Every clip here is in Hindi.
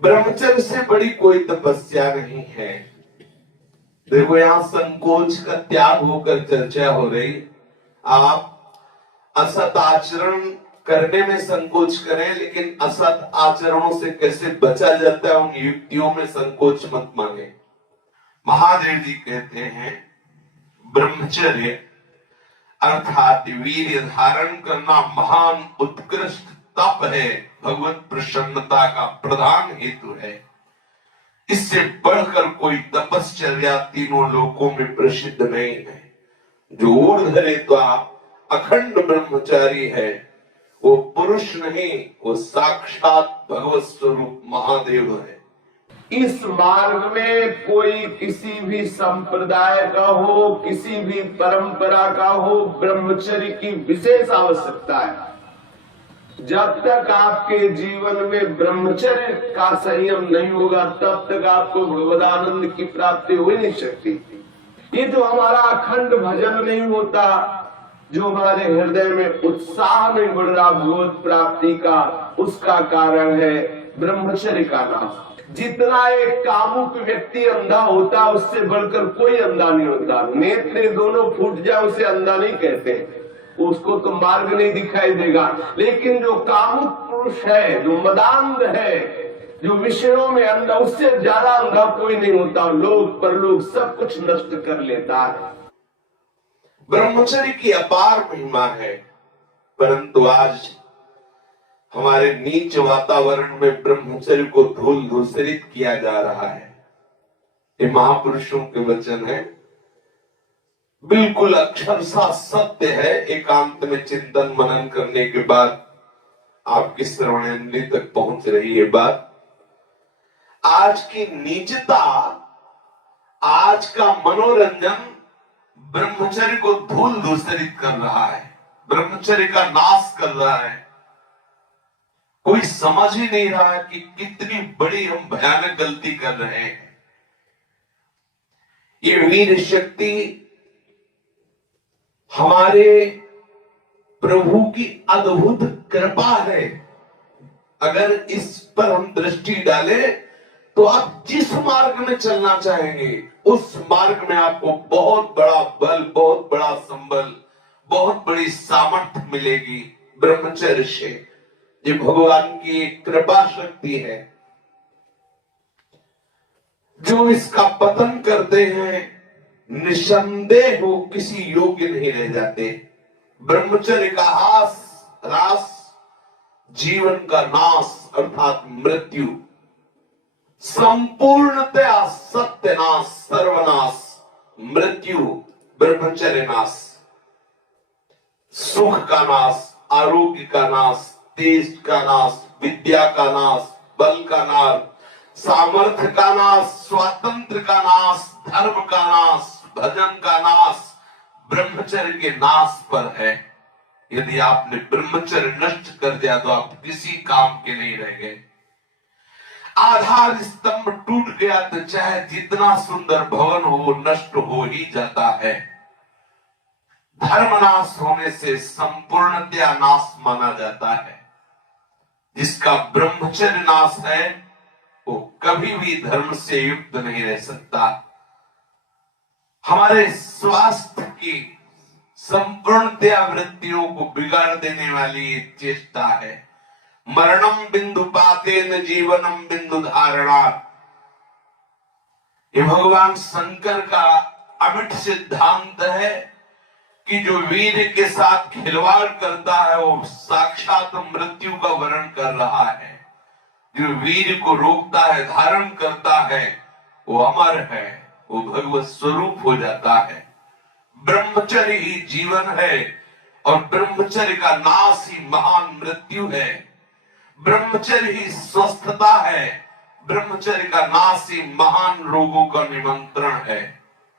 ब्रह्मचर्य से बड़ी कोई तपस्या नहीं है। देखो यहां संकोच का त्याग होकर चर्चा हो रही। आप असत आचरण करने में संकोच करें, लेकिन असत आचरणों से कैसे बचा जाता है उन युक्तियों में संकोच मत मांगे। महादेव जी कहते हैं ब्रह्मचर्य अर्थात वीर्य धारण करना महान उत्कृष्ट तप है, भगवत प्रसन्नता का प्रधान हेतु है। इससे बढ़कर कोई तपश्चर्या तीनों लोकों में प्रसिद्ध नहीं है। जो ऊर्ध्वरेत्वा अखंड ब्रह्मचारी है वो पुरुष नहीं, वो साक्षात भगवत स्वरूप महादेव है। इस मार्ग में कोई किसी भी संप्रदाय का हो, किसी भी परंपरा का हो, ब्रह्मचर्य की विशेष आवश्यकता है। जब तक आपके जीवन में ब्रह्मचर्य का संयम नहीं होगा तब तक आपको भगवदानंद की प्राप्ति हो ही नहीं सकती। ये जो हमारा अखंड भजन नहीं होता, जो हमारे हृदय में उत्साह नहीं बढ़ रहा भगवत प्राप्ति का, उसका कारण है ब्रह्मचर्य का नाश। जितना एक कामुक व्यक्ति अंधा होता उससे बढ़कर कोई अंधा नहीं होता। नेत्र दोनों फूट जाए उसे अंधा नहीं कहते, उसको तो मार्ग नहीं दिखाई देगा। लेकिन जो कामुक पुरुष है, जो मदांध है, जो विषयों में अंधा, उससे ज्यादा अंधा कोई नहीं होता। लोक परलोक सब कुछ नष्ट कर लेता है। ब्रह्मचर्य की अपार महिमा है, परंतु आज हमारे नीच वातावरण में ब्रह्मचर्य को धूल धूसरित किया जा रहा है। ये महापुरुषों के वचन है, बिल्कुल अक्षरशः सत्य है। एकांत में चिंतन मनन करने के बाद आपकी श्रवणेंद्रिय तक पहुंच रही है बात। आज की नीचता, आज का मनोरंजन ब्रह्मचर्य को धूल धूसरित कर रहा है, ब्रह्मचर्य का नाश कर रहा है। कोई समझ ही नहीं रहा कि कितनी बड़ी हम भयानक गलती कर रहे हैं। ये वीर शक्ति हमारे प्रभु की अद्भुत कृपा है। अगर इस पर हम दृष्टि डालें तो आप जिस मार्ग में चलना चाहेंगे उस मार्ग में आपको बहुत बड़ा बल, बहुत बड़ा संबल, बहुत बड़ी सामर्थ्य मिलेगी ब्रह्मचर्य से। ये भगवान की कृपा शक्ति है। जो इसका पतन करते हैं निसंदेह वो किसी योग्य नहीं रह जाते। ब्रह्मचर्य का रास जीवन का नाश अर्थात मृत्यु, संपूर्णतया सत्यनाश, सर्वनाश, मृत्यु, ब्रह्मचर्य नाश, सुख का नाश, आरोग्य का नाश, तेज का नाश, विद्या का नाश, बल का नाश, सामर्थ्य का नाश, स्वातंत्र का नाश, धर्म का नाश, भजन का नाश ब्रह्मचर्य के नाश पर है। यदि आपने ब्रह्मचर्य नष्ट कर दिया तो आप किसी काम के नहीं रह गए। आधार स्तंभ टूट गया तो चाहे जितना सुंदर भवन हो नष्ट हो ही जाता है। धर्मनाश होने से संपूर्णतया नाश माना जाता है। जिसका ब्रह्मचर्य नाश है वो कभी भी धर्म से युक्त नहीं रह सकता। हमारे स्वास्थ्य की संपूर्णतया वृत्तियों को बिगाड़ देने वाली चेष्टा है। मरणम बिंदु पातेन जीवनम बिंदु धारणा, ये भगवान शंकर का अमिट सिद्धांत है कि जो वीर के साथ खिलवाड़ करता है वो साक्षात मृत्यु का वर्ण कर रहा है। जो वीर को रोकता है, धारण करता है, वो अमर है, वो भगवत स्वरूप हो जाता है। ब्रह्मचर्य ही जीवन है और ब्रह्मचर्य का नाश ही महान मृत्यु है। ब्रह्मचर्य ही स्वस्थता है, ब्रह्मचर्य का नाश ही महान रोगों का निमंत्रण है।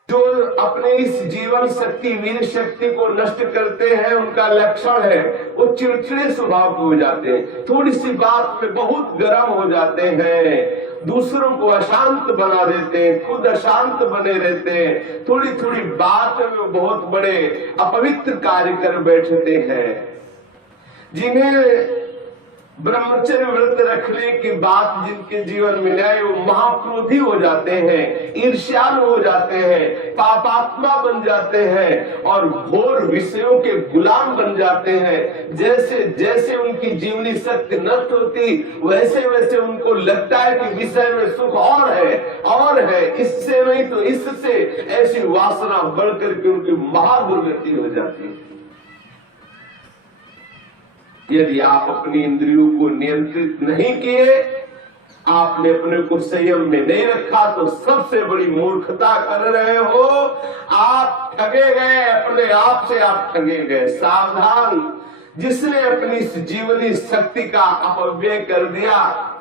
जो अपने इस जीवन शक्ति, वीर शक्ति को नष्ट करते हैं उनका लक्षण है वो चिड़चिड़े स्वभाव के हो जाते हैं, थोड़ी सी बात में बहुत गर्म हो जाते हैं, दूसरों को अशांत बना देते हैं, खुद अशांत बने रहते हैं, थोड़ी थोड़ी बात में बहुत बड़े अपवित्र कार्य कर बैठते हैं। जिन्हें ब्रह्मचर्य व्रत रखने के बाद जिनके जीवन में आए वो महाक्रोधी हो जाते हैं, ईर्ष्यालु हो जाते हैं, पापात्मा बन जाते हैं और घोर विषयों के गुलाम बन जाते हैं। जैसे जैसे उनकी जीवनी शक्ति नष्ट होती वैसे वैसे उनको लगता है कि विषय में सुख और है, इससे नहीं तो इससे, ऐसी वासना बढ़कर के उनकी महादुर्गति हो जाती है। यदि आप अपनी इंद्रियों को नियंत्रित नहीं किए, आपने अपने को संयम में नहीं रखा तो सबसे बड़ी मूर्खता कर रहे हो। आप ठगे गए, अपने आप से आप ठगे गए। सावधान, जिसने अपनी इस जीवनी शक्ति का अपव्यय कर दिया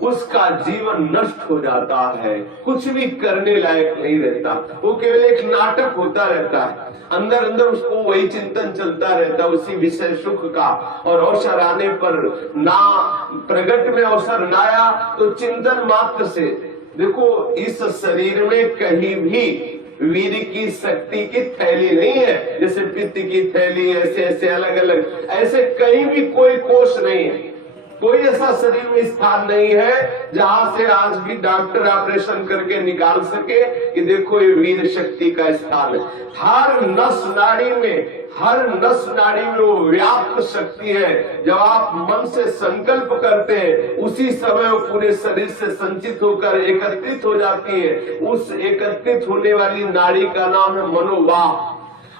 उसका जीवन नष्ट हो जाता है, कुछ भी करने लायक नहीं रहता। वो केवल एक नाटक होता रहता है, अंदर अंदर उसको वही चिंतन चलता रहता है, उसी विषय सुख का। और अवसर आने पर ना प्रगट में अवसर न आया तो चिंतन मात्र से देखो, इस शरीर में कहीं भी वीर की शक्ति की थैली नहीं है। जैसे पित्त की थैली, ऐसे ऐसे अलग अलग, ऐसे कहीं भी कोई कोष नहीं है। कोई ऐसा शरीर में स्थान नहीं है जहां से आज भी डॉक्टर ऑपरेशन करके निकाल सके कि देखो ये वीर शक्ति का स्थान है। हर नस नाड़ी में वो व्याप्त शक्ति है। जब आप मन से संकल्प करते हैं उसी समय वो पूरे शरीर से संचित होकर एकत्रित हो जाती है। उस एकत्रित होने वाली नाड़ी का नाम है मनोवाह।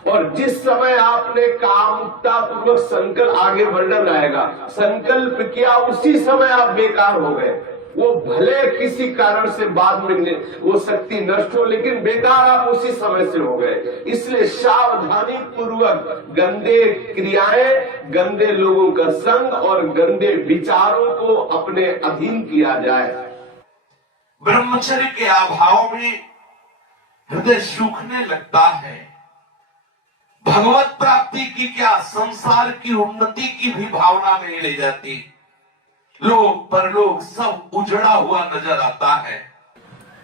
और जिस समय आपने कामता पूर्वक संकल्प, आगे वर्णन आएगा, संकल्प किया उसी समय आप बेकार हो गए। वो भले किसी कारण से बाद में वो शक्ति नष्ट हो, लेकिन बेकार आप उसी समय से हो गए। इसलिए सावधानी पूर्वक गंदे क्रियाएं, गंदे लोगों का संग और गंदे विचारों को अपने अधीन किया जाए। ब्रह्मचर्य के अभाव में हृदय सूखने लगता है। भगवत प्राप्ति की क्या, संसार की उन्नति की भी भावना नहीं ले जाती। लोग परलोक सब उजड़ा हुआ नजर आता है।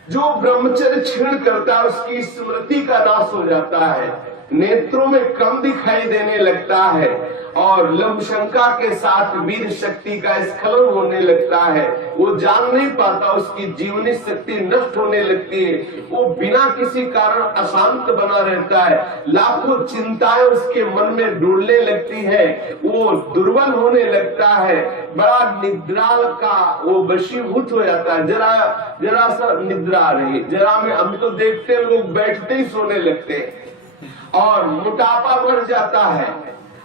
जो ब्रह्मचर्य क्षीण करता है उसकी स्मृति का नाश हो जाता है, नेत्रों में कम दिखाई देने लगता है और लघुशंका के साथ वीर शक्ति का स्खलन होने लगता है। वो जान नहीं पाता, उसकी जीवनी शक्ति नष्ट होने लगती है। वो बिना किसी कारण अशांत बना रहता है, लाखों चिंताएं उसके मन में डूबने लगती है, वो दुर्बल होने लगता है, बड़ा निद्रा का वो वशीभूत हो जाता है। जरा सा निद्रा आ रही, जरा में हम तो देखते हैं लोग बैठते ही सोने लगते हैं और मोटापा बढ़ जाता है,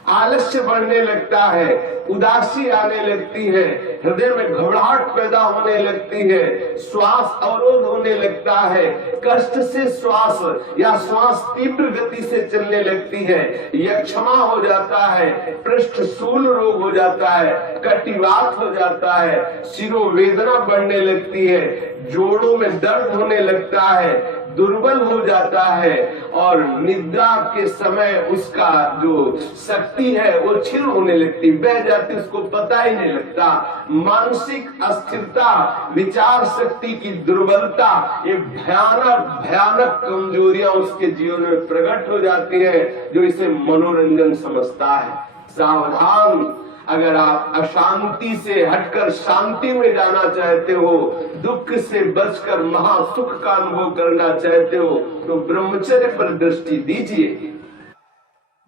आलस्य बढ़ने लगता है, उदासी आने लगती है, हृदय में घबराहट पैदा होने लगती है, श्वास अवरोध होने लगता है, कष्ट से श्वास या श्वास तीव्र गति से चलने लगती है, यक्षमा हो जाता है, पृष्ठशूल रोग हो जाता है, कटिवात हो जाता है, शिरोवेदना बढ़ने लगती है, जोड़ों में दर्द होने लगता है, दुर्बल हो जाता है और निद्रा के समय उसका जो शक्ति है वो क्षीण होने लगती, बह जाती, उसको पता ही नहीं लगता। मानसिक अस्थिरता, विचार शक्ति की दुर्बलता, ये भयानक भयानक कमजोरियां उसके जीवन में प्रकट हो जाती है, जो इसे मनोरंजन समझता है। सावधान, अगर आप अशांति से हटकर शांति में जाना चाहते हो, दुख से बचकर महासुख का अनुभव करना चाहते हो, तो ब्रह्मचर्य पर दृष्टि दीजिए।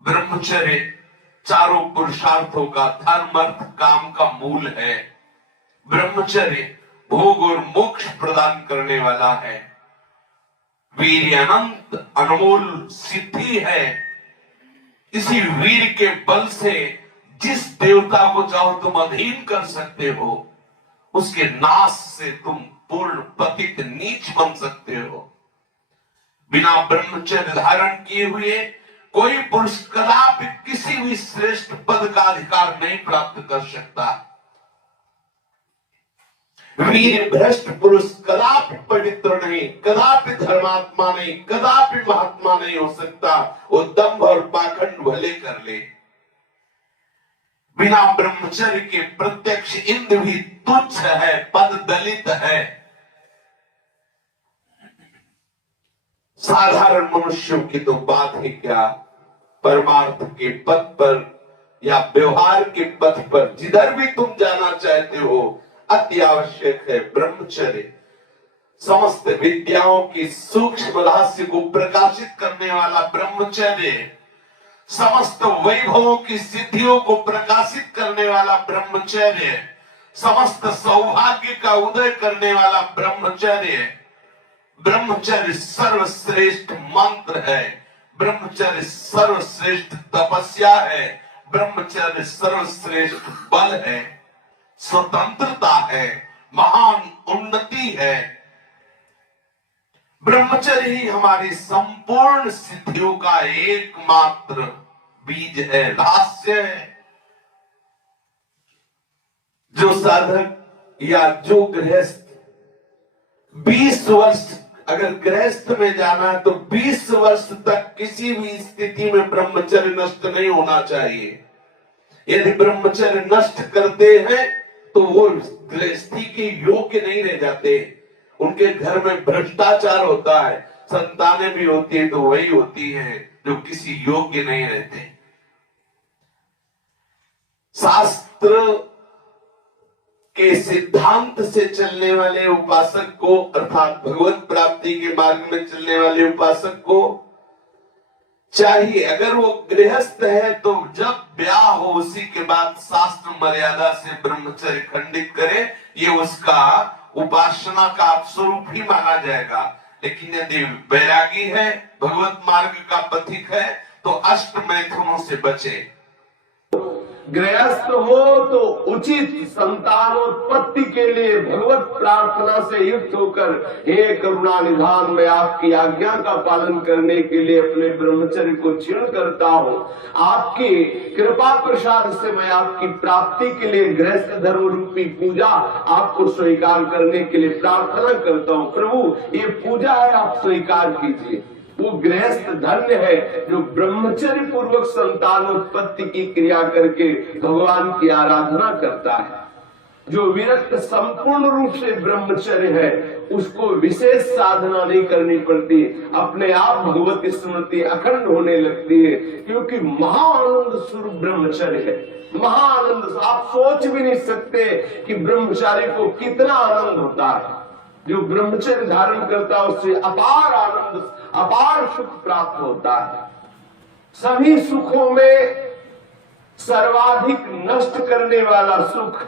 ब्रह्मचर्य चारों पुरुषार्थों का, धर्म अर्थ काम का मूल है। ब्रह्मचर्य भोग और मोक्ष प्रदान करने वाला है। वीर अनंत अनमोल सिद्धि है। इसी वीर के बल से जिस देवता को चाहो तुम अधीन कर सकते हो, उसके नाश से तुम पूर्ण पतित नीच बन सकते हो। बिना ब्रह्मचर्य धारण किए हुए कोई पुरुष कदापि किसी भी श्रेष्ठ पद का अधिकार नहीं प्राप्त कर सकता। वीर भ्रष्ट पुरुष कदापि पवित्र नहीं, कदापि धर्मात्मा नहीं, कदापि महात्मा नहीं हो सकता। वो दंभ और पाखंड भले कर ले। बिना ब्रह्मचर्य के प्रत्यक्ष इंद्र भी तुच्छ है, पद दलित है। साधारण मनुष्यों की तो बात ही क्या, परमार्थ के पद पर या व्यवहार के पथ पर जिधर भी तुम जाना चाहते हो, अति आवश्यक है ब्रह्मचर्य। समस्त विद्याओं की सूक्ष्म रहस्य को प्रकाशित करने वाला ब्रह्मचर्य, समस्त वैभवों की सिद्धियों को प्रकाशित करने वाला ब्रह्मचर्य, समस्त सौभाग्य का उदय करने वाला ब्रह्मचर्य। ब्रह्मचर्य सर्वश्रेष्ठ मंत्र है, ब्रह्मचर्य सर्वश्रेष्ठ तपस्या है, ब्रह्मचर्य सर्वश्रेष्ठ बल है, स्वतंत्रता है, महान उन्नति है। ब्रह्मचर्य ही हमारी संपूर्ण सिद्धियों का एकमात्र बीज है, रहस्य है। जो साधक या जो गृहस्थ 20 वर्ष अगर गृहस्थ में जाना है तो 20 वर्ष तक किसी भी स्थिति में ब्रह्मचर्य नष्ट नहीं होना चाहिए। यदि ब्रह्मचर्य नष्ट करते हैं तो वो गृहस्थी के योग्य नहीं रह जाते, उनके घर में भ्रष्टाचार होता है, संतानें भी होती है तो वही होती है जो किसी योग्य नहीं रहते। शास्त्र के सिद्धांत से चलने वाले उपासक को, अर्थात भगवत प्राप्ति के मार्ग में चलने वाले उपासक को चाहिए, अगर वो गृहस्थ है तो जब ब्याह हो उसी के बाद शास्त्र मर्यादा से ब्रह्मचर्य खंडित करे, ये उसका उपासना का स्वरूप ही माना जाएगा। लेकिन यदि वैरागी है, भगवत मार्ग का पथिक है, तो अष्ट मैथुनों से बचे। गृहस्थ हो तो उचित संतानोत्पत्ति के लिए भगवत प्रार्थना से युक्त होकर, हे करुणा निधान, मैं आपकी आज्ञा का पालन करने के लिए अपने ब्रह्मचर्य को क्षीण करता हूँ। आपकी कृपा प्रसाद से मैं आपकी प्राप्ति के लिए गृहस्थ धर्म रूपी पूजा आपको स्वीकार करने के लिए प्रार्थना करता हूँ। प्रभु, ये पूजा है, आप स्वीकार कीजिए। वो गृहस्थ धन्य है जो ब्रह्मचर्य पूर्वक संतानोत्पत्ति की क्रिया करके भगवान की आराधना करता है। जो विरक्त संपूर्ण रूप से ब्रह्मचर्य है उसको विशेष साधना नहीं करनी पड़ती, अपने आप भगवत स्मृति अखंड होने लगती है, क्योंकि महाआनंद स्वरूप ब्रह्मचर्य है। महाआनंद, आप सोच भी नहीं सकते कि ब्रह्मचारी को कितना आनंद होता है। जो ब्रह्मचर्य धारण करता है उससे अपार आनंद, अपार सुख प्राप्त होता है। सभी सुखों में सर्वाधिक नष्ट करने वाला सुख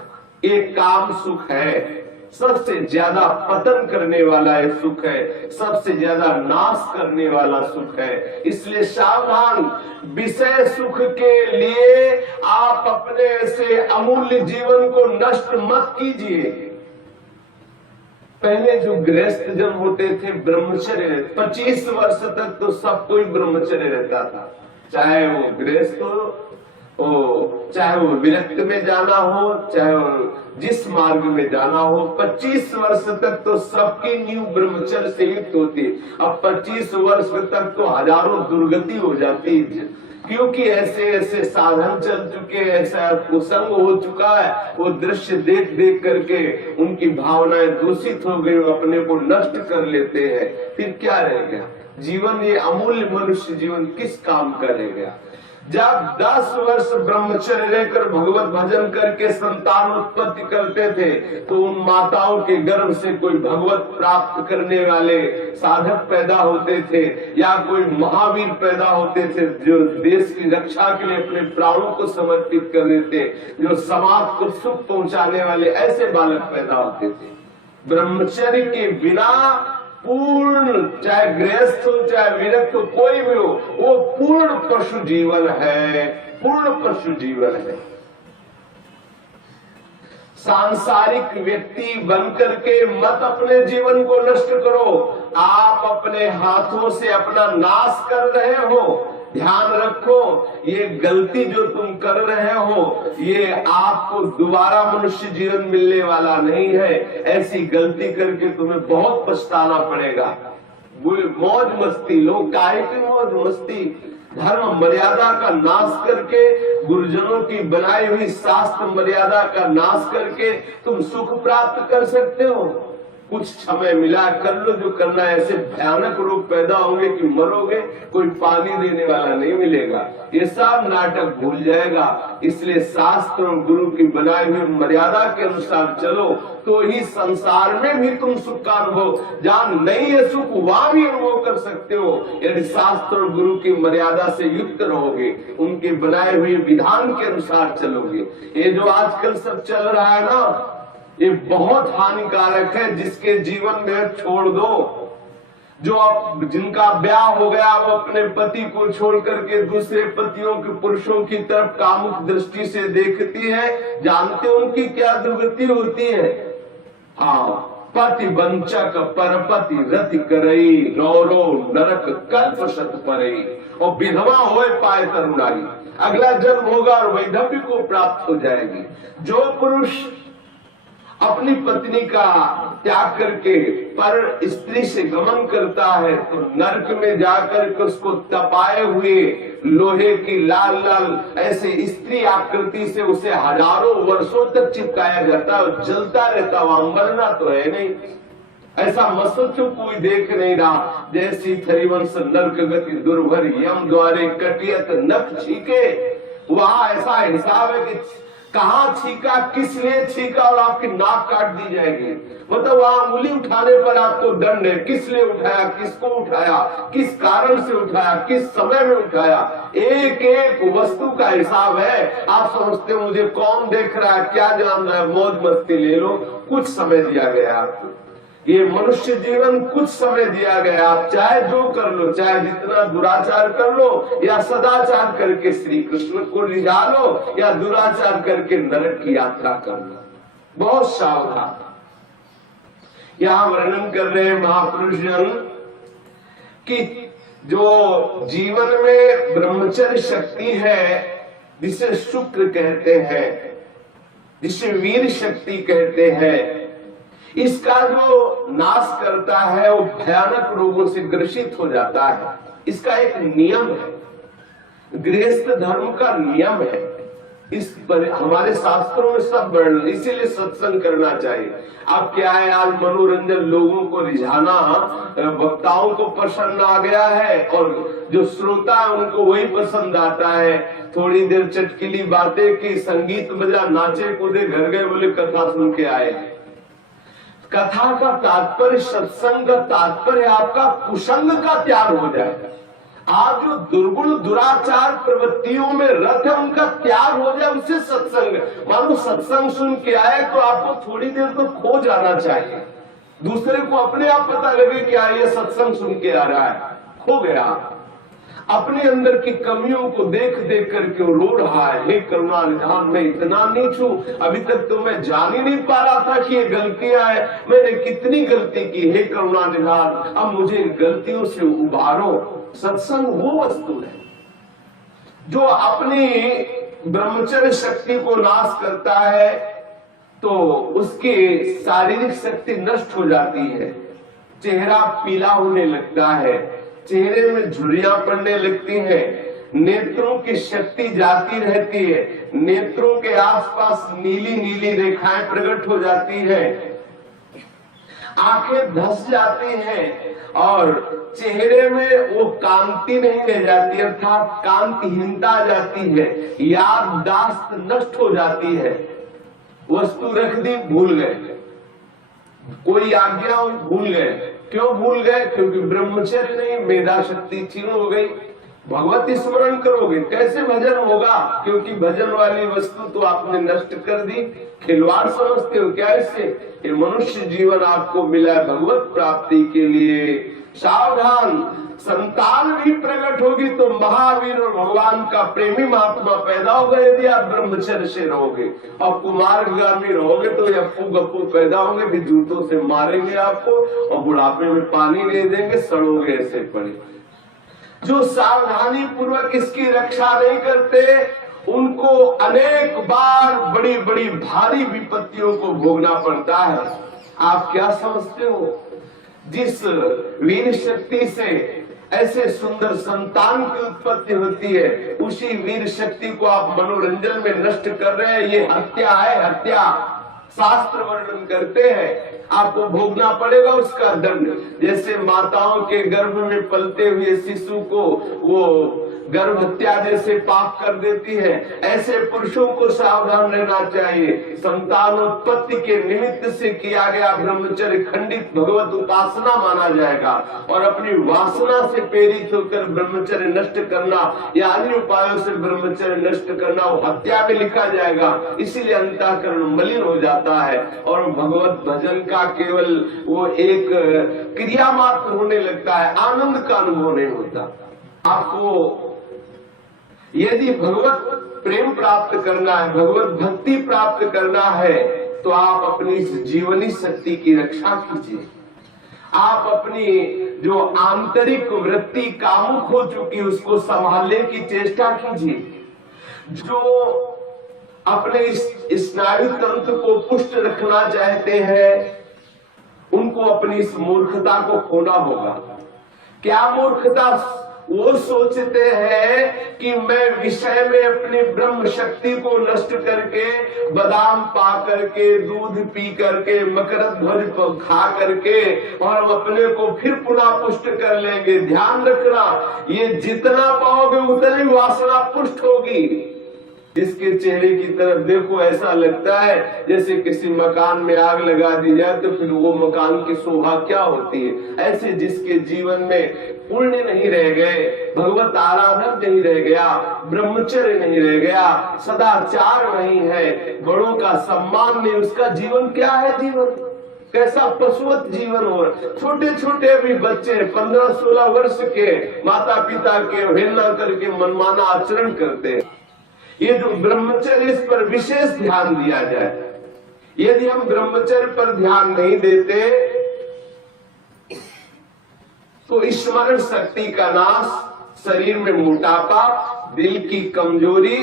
एक काम सुख है, सबसे ज्यादा पतन करने वाला एक सुख है, सबसे ज्यादा नाश करने वाला सुख है। इसलिए सावधान, विषय सुख के लिए आप अपने से अमूल्य जीवन को नष्ट मत कीजिए। पहले जो गृहस्थ जन होते थे ब्रह्मचर्य, 25 वर्ष तक तो सब कोई ब्रह्मचर्य रहता था, चाहे वो गृहस्थ हो, चाहे वो विरक्त में जाना हो, चाहे वो जिस मार्ग में जाना हो। 25 वर्ष तक तो सबकी नींव ब्रह्मचर्य से युक्त होती। अब 25 वर्ष तक तो हजारों दुर्गति हो जाती, क्योंकि ऐसे ऐसे साधन चल चुके, ऐसा कुसंग हो चुका है, वो दृश्य देख देख करके उनकी भावनाएं दूषित हो गई, अपने को नष्ट कर लेते हैं। फिर क्या रह गया जीवन? ये अमूल्य मनुष्य जीवन किस काम का रह गया? जब 10 वर्ष ब्रह्मचर्य रहकर भगवत भजन करके संतान उत्पत्ति करते थे तो उन माताओं के गर्भ से कोई भगवत प्राप्त करने वाले साधक पैदा होते थे, या कोई महावीर पैदा होते थे जो देश की रक्षा के लिए अपने प्राणों को समर्पित कर देते, जो समाज को सुख पहुंचाने वाले ऐसे बालक पैदा होते थे। ब्रह्मचर्य के बिना पूर्ण, चाहे गृहस्थ हो चाहे विरक्त हो, कोई भी हो, वो पूर्ण पशु जीवन है, पूर्ण पशु जीवन है। सांसारिक व्यक्ति बनकर के मत अपने जीवन को नष्ट करो, आप अपने हाथों से अपना नाश कर रहे हो। ध्यान रखो, ये गलती जो तुम कर रहे हो ये आपको दोबारा मनुष्य जीवन मिलने वाला नहीं है। ऐसी गलती करके तुम्हें बहुत पछताना पड़ेगा। मौज मस्ती, लोग काहे की मौज मस्ती? धर्म मर्यादा का नाश करके, गुरुजनों की बनाई हुई शास्त्र मर्यादा का नाश करके तुम सुख प्राप्त कर सकते हो? कुछ समय मिला, कर लो जो करना है। ऐसे भयानक रोग पैदा होंगे कि मरोगे, कोई पानी देने वाला नहीं मिलेगा। ये सब नाटक भूल जाएगा। इसलिए शास्त्र और गुरु की बनाई हुई मर्यादा के अनुसार चलो, तो ही संसार में भी तुम सुख का अनुभव, जहां नहीं है सुख वहां भी अनुभव कर सकते हो, यदि शास्त्र और गुरु की मर्यादा से युक्त रहोगे, उनके बनाए हुए विधान के अनुसार चलोगे। ये जो आजकल सब चल रहा है ना, ये बहुत हानिकारक है। जिसके जीवन में छोड़ दो, जो अब जिनका ब्याह हो गया वो अपने पति को छोड़ करके दूसरे पतियों के पुरुषों की तरफ कामुक दृष्टि से देखती है, जानते हो उनकी क्या दुर्गति होती है? हाँ, पति वंचक परपति रति करई, रो नरक कल्प शत परई। और विधवा होए पाए तरुणाई, अगला जन्म होगा और वैधव्य को प्राप्त हो जाएगी। जो पुरुष अपनी पत्नी का त्याग करके पर स्त्री से गमन करता है, तो नरक में जाकर के उसको तपाए हुए लोहे की लाल लाल ऐसे स्त्री आकृति से उसे हजारों वर्षों तक चिपकाया जाता है और जलता रहता, वहां मरना तो है नहीं। ऐसा मत सोचो कोई देख नहीं रहा। जैसी थरिवंश नरक गति दुर्भर यम द्वारे कटियत नख छीके, वहां ऐसा हिसाब है कि कहाँ छीका, किस लिए छीका, और आपकी नाक काट दी जाएगी। मतलब वहां उंगली उठाने पर आपको दंड है, किस लिए उठाया, किसको उठाया, किस कारण से उठाया, किस समय में उठाया, एक एक वस्तु का हिसाब है। आप समझते हो मुझे कौन देख रहा है, क्या जान रहा है, मौज मस्ती ले लो। कुछ समय दिया गया आपको, ये मनुष्य जीवन कुछ समय दिया गया। आप चाहे जो कर लो, चाहे जितना दुराचार कर लो, या सदाचार करके श्री कृष्ण को रिझा लो, या दुराचार करके नरक की यात्रा कर लो। बहुत सावधान। यहाँ वर्णन कर रहे हैं महापुरुष जन कि जो जीवन में ब्रह्मचर्य शक्ति है, जिसे शुक्र कहते हैं, जिसे वीर शक्ति कहते हैं, इसका जो नाश करता है वो भयानक रोगों से ग्रसित हो जाता है। इसका एक नियम है, गृहस्थ धर्म का नियम है। इस पर हमारे शास्त्रों में सब वर्णन, इसीलिए सत्संग करना चाहिए। अब क्या है, आज मनोरंजन, लोगों को रिझाना, वक्ताओं को पसंद आ गया है और जो श्रोता है उनको वही पसंद आता है। थोड़ी देर चटकीली बातें की, संगीत बजा, नाचे कूदे, घर गए, बोले कथा सुन के आए। कथा का तात्पर्य, सत्संग का तात्पर्य आपका कुसंग का त्याग हो जाए। आप जो दुर्गुण दुराचार प्रवृत्तियों में रत है उनका त्याग हो जाए, उससे सत्संग। मानो सत्संग सुन के आए तो आपको थोड़ी देर तो खो जाना चाहिए, दूसरे को अपने आप पता लगे क्या ये सत्संग सुन के आ रहा है। खो गया, अपने अंदर की कमियों को देख देख करके रो रहा है, हे करुणा निधान, मैं इतना नीच हूँ, अभी तक तो मैं जान ही नहीं पा रहा था कि ये गलतियां हैं, मैंने कितनी गलती की, हे करुणा निधान, अब मुझे इन गलतियों से उबारो। सत्संग वो वस्तु है जो अपनी ब्रह्मचर्य शक्ति को नाश करता है, तो उसकी शारीरिक शक्ति नष्ट हो जाती है, चेहरा पीला होने लगता है, चेहरे में झुर्रियां पड़ने लगती हैं, नेत्रों की शक्ति जाती रहती है, नेत्रों के आसपास नीली नीली रेखाएं प्रकट हो जाती है, आंखें धस जाती हैं और चेहरे में वो कांति नहीं रह जाती, अर्थात कांतिहीनता आ जाती है, याददाश्त नष्ट हो जाती है। वस्तु रख दी, भूल गए, कोई आज्ञा भूल गए। क्यों भूल गए? क्योंकि ब्रह्मचर्य नहीं, मेधा शक्ति क्षीण हो गई। भगवत स्मरण करोगे, कैसे भजन होगा? क्योंकि भजन वाली वस्तु तो आपने नष्ट कर दी। खिलवाड़ समझते हो क्या इससे? ये मनुष्य जीवन आपको मिला है भगवत प्राप्ति के लिए। सावधान, संतान भी प्रकट होगी तो महावीर और भगवान का प्रेमी महात्मा पैदा होगा यदि आप ब्रह्मचर्य से रहोगे। और कुमारगामी रहोगे तो अप्पू गप्पू पैदा होंगे, भी जूतों से मारेंगे आपको और बुढ़ापे में पानी नहीं देंगे, सड़ोगे ऐसे पड़े। जो सावधानी पूर्वक इसकी रक्षा नहीं करते उनको अनेक बार बड़ी बड़ी भारी विपत्तियों को भोगना पड़ता है। आप क्या समझते हो? जिस वीर शक्ति से ऐसे सुंदर संतान की उत्पत्ति होती है, उसी वीर शक्ति को आप मनोरंजन में नष्ट कर रहे हैं। ये हत्या है, हत्या। शास्त्र वर्णन करते हैं, आपको भोगना पड़ेगा उसका दंड। जैसे माताओं के गर्भ में पलते हुए शिशु को वो गर्भ हत्या जैसे पाप कर देती है, ऐसे पुरुषों को सावधान रहना चाहिए। संतानोत्पत्ति के निमित्त से किया गया ब्रह्मचर्य खंडित भगवत उपासना माना जाएगा, और अपनी वासना से प्रेरित होकर ब्रह्मचर्य नष्ट करना या अन्य उपायों से ब्रह्मचर्य नष्ट करना वो हत्या में लिखा जाएगा। इसीलिए अंतःकरण मलिन हो जाता है और भगवत भजन का केवल वो एक क्रिया मात्र होने लगता है, आनंद का अनुभव नहीं होता। आपको यदि भगवत प्रेम प्राप्त करना है, भगवत भक्ति प्राप्त करना है, तो आप अपनी इस जीवनी शक्ति की रक्षा कीजिए। आप अपनी जो आंतरिक वृत्ति कामुक हो चुकी उसको संभालने की चेष्टा कीजिए। जो अपने स्नायु तंत्र को पुष्ट रखना चाहते हैं, उनको अपनी इस मूर्खता को खोना होगा। क्या मूर्खता? वो सोचते हैं कि मैं विषय में अपनी ब्रह्म शक्ति को नष्ट करके, बादाम पा करके, दूध पी करके, मकरंद ध्वज को खा करके और हम अपने को फिर पुनः पुष्ट कर लेंगे। ध्यान रखना, ये जितना पाओगे उतनी वासना पुष्ट होगी। जिसके चेहरे की तरफ देखो ऐसा लगता है जैसे किसी मकान में आग लगा दी जाए, तो फिर वो मकान की शोभा क्या होती है। ऐसे जिसके जीवन में पुण्य नहीं रह गए, भगवत आराधन नहीं रह गया, ब्रह्मचर्य नहीं रह गया, सदाचार नहीं है, बड़ों का सम्मान नहीं, उसका जीवन क्या है? जीवन कैसा पशुवत जीवन हो। छोटे छोटे अभी बच्चे 15-16 वर्ष के माता पिता के अवहेलना करके मनमाना आचरण करते हैं। ये जो ब्रह्मचर्य, इस पर विशेष ध्यान दिया जाए। यदि हम ब्रह्मचर्य पर ध्यान नहीं देते तो स्मरण शक्ति का नाश, शरीर में मोटापा, दिल की कमजोरी,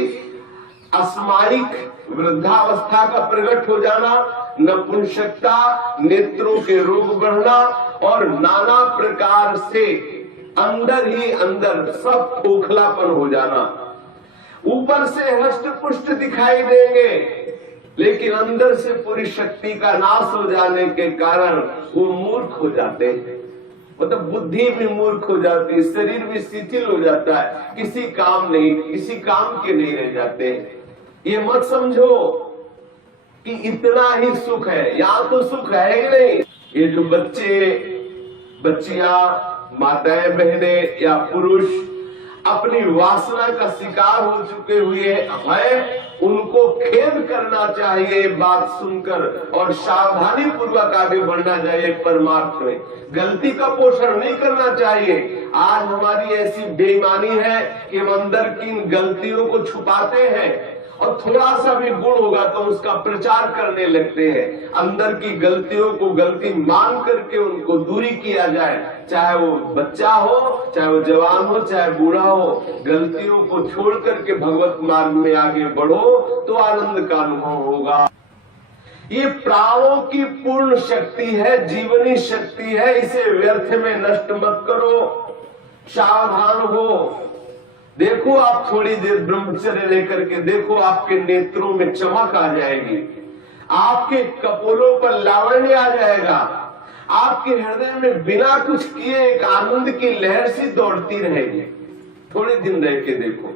अस्मारिक वृद्धावस्था का प्रकट हो जाना, नपुंसकता, नेत्रों के रोग बढ़ना और नाना प्रकार से अंदर ही अंदर सब खोखलापन हो जाना। ऊपर से हष्ट पुष्ट दिखाई देंगे, लेकिन अंदर से पूरी शक्ति का नाश हो जाने के कारण वो मूर्ख हो जाते हैं। मतलब बुद्धि भी मूर्ख हो जाती है, शरीर भी शिथिल हो जाता है, किसी काम नहीं, किसी काम के नहीं रह जाते हैं। ये मत समझो कि इतना ही सुख है, यहाँ तो सुख है ही नहीं। ये जो बच्चे, बच्चियां, माताएं, बहने या पुरुष अपनी वासना का शिकार हो चुके हुए हैं, उनको खेद करना चाहिए बात सुनकर और सावधानी पूर्वक आगे बढ़ना चाहिए। परमार्थ में गलती का पोषण नहीं करना चाहिए। आज हमारी ऐसी बेईमानी है कि हम अंदर की गलतियों को छुपाते हैं और थोड़ा सा भी गुण होगा तो उसका प्रचार करने लगते हैं। अंदर की गलतियों को गलती मान करके उनको दूरी किया जाए, चाहे वो बच्चा हो, चाहे वो जवान हो, चाहे बूढ़ा हो। गलतियों को छोड़ करके भगवत मार्ग में आगे बढ़ो तो आनंद का अनुभव होगा। ये प्राणों की पूर्ण शक्ति है, जीवनी शक्ति है, इसे व्यर्थ में नष्ट मत करो, सावधान हो। देखो, आप थोड़ी देर ब्रह्मचर्य लेकर के देखो, आपके नेत्रों में चमक आ जाएगी, आपके कपोलों पर लावण्य आ जाएगा, आपके हृदय में बिना कुछ किए एक आनंद की लहर सी दौड़ती रहेगी। थोड़े दिन रह के देखो।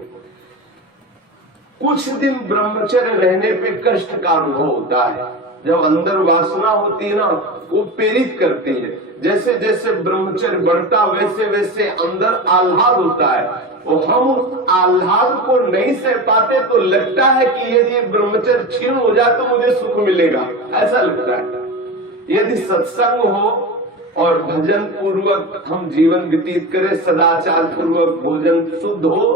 कुछ दिन ब्रह्मचर्य रहने पे कष्ट का अनुभव होता है। जब अंदर वासना होती है ना, वो प्रेरित करती है। जैसे जैसे ब्रह्मचर्य बढ़ता वैसे वैसे अंदर आह्लाद होता है, और हम आह्लाद को नहीं सह पाते तो लगता है कि यदि ब्रह्मचर्य क्षीण हो जाए तो मुझे सुख मिलेगा, ऐसा लगता है। यदि सत्संग हो और भजन पूर्वक हम जीवन व्यतीत करें, सदाचार पूर्वक भोजन शुद्ध हो,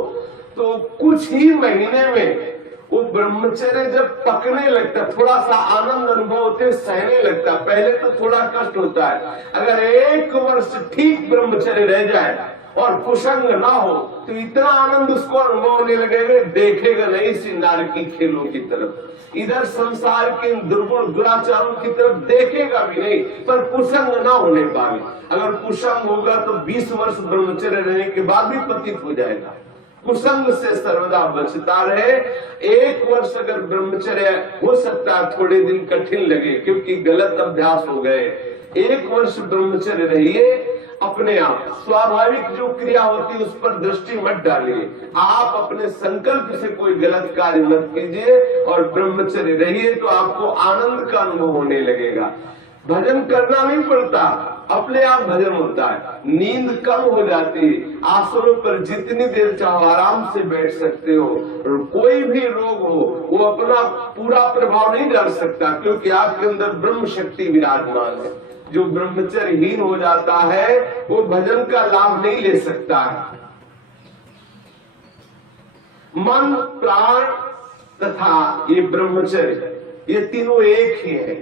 तो कुछ ही महीने में वो ब्रह्मचर्य जब पकने लगता, थोड़ा सा आनंद अनुभव होते, सहने लगता। पहले तो थोड़ा कष्ट होता है। अगर 1 वर्ष ठीक ब्रह्मचर्य रह जाए और कुसंग ना हो तो इतना आनंद उसको अनुभव होने लगेगा, देखेगा नहीं इसी नारकी खेलों की तरफ, इधर संसार के दुर्गुण दुराचारों की तरफ देखेगा भी नहीं, पर कुसंग ना होने पाए। अगर कुसंग होगा तो 20 वर्ष ब्रह्मचर्य रहने के बाद भी पतित हो जाएगा। कुसंग से सर्वदा बचता रहे। 1 वर्ष अगर ब्रह्मचर्य, हो सकता है थोड़े दिन कठिन लगे क्योंकि गलत अभ्यास हो गए, 1 वर्ष ब्रह्मचर्य रहिए। अपने आप स्वाभाविक जो क्रिया होती है उस पर दृष्टि मत डालिए, आप अपने संकल्प से कोई गलत कार्य मत कीजिए और ब्रह्मचर्य रहिए, तो आपको आनंद का अनुभव होने लगेगा। भजन करना नहीं पड़ता, अपने आप भजन होता है। नींद कम हो जाती है, आसनों पर जितनी देर चाहो आराम से बैठ सकते हो। और कोई भी रोग हो वो अपना पूरा प्रभाव नहीं डाल सकता, क्योंकि आपके अंदर ब्रह्म शक्ति विराजमान है। जो ब्रह्मचर्यहीन हो जाता है वो भजन का लाभ नहीं ले सकता है। मन, प्राण तथा ये ब्रह्मचर्य, ये तीनों एक ही है।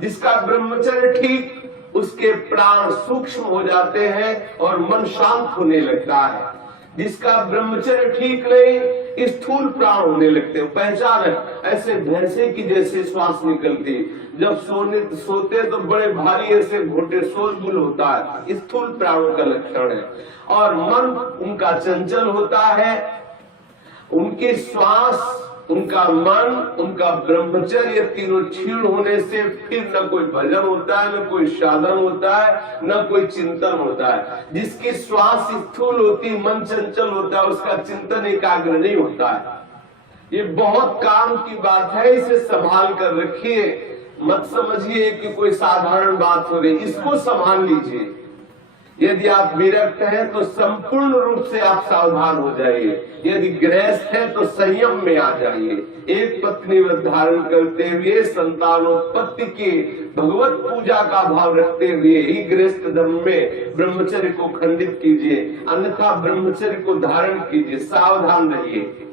जिसका ब्रह्मचर्य ठीक, उसके प्राण सूक्ष्म हो जाते हैं और मन शांत होने लगता है। जिसका ब्रह्मचर्य ठीक नहीं, स्थूल प्राण होने लगते हैं। पहचान है, ऐसे भैंसे की जैसे श्वास निकलती, जब सोते तो बड़े भारी ऐसे घोटे शोरगुल होता है, स्थूल प्राणों का लक्षण है। और मन उनका चंचल होता है, उनकी श्वास, उनका मन, उनका ब्रह्मचर्य, तीनों क्षीण होने से फिर न कोई भजन होता है, न कोई साधन होता है, न कोई चिंतन होता है। जिसकी श्वास स्थूल होती, मन चंचल होता है, उसका चिंतन एकाग्र नहीं होता है। ये बहुत काम की बात है, इसे संभाल कर रखिए। मत समझिए कि कोई साधारण बात हो रही, इसको संभाल लीजिए। यदि आप विरक्त हैं तो संपूर्ण रूप से आप सावधान हो जाइए। यदि गृहस्थ है तो संयम में आ जाइए। एक पत्नी व्रत धारण करते हुए संतानोत्पत्ति के भगवत पूजा का भाव रखते हुए ही गृहस्थ धर्म में ब्रह्मचर्य को खंडित कीजिए, अन्यथा ब्रह्मचर्य को धारण कीजिए। सावधान रहिए।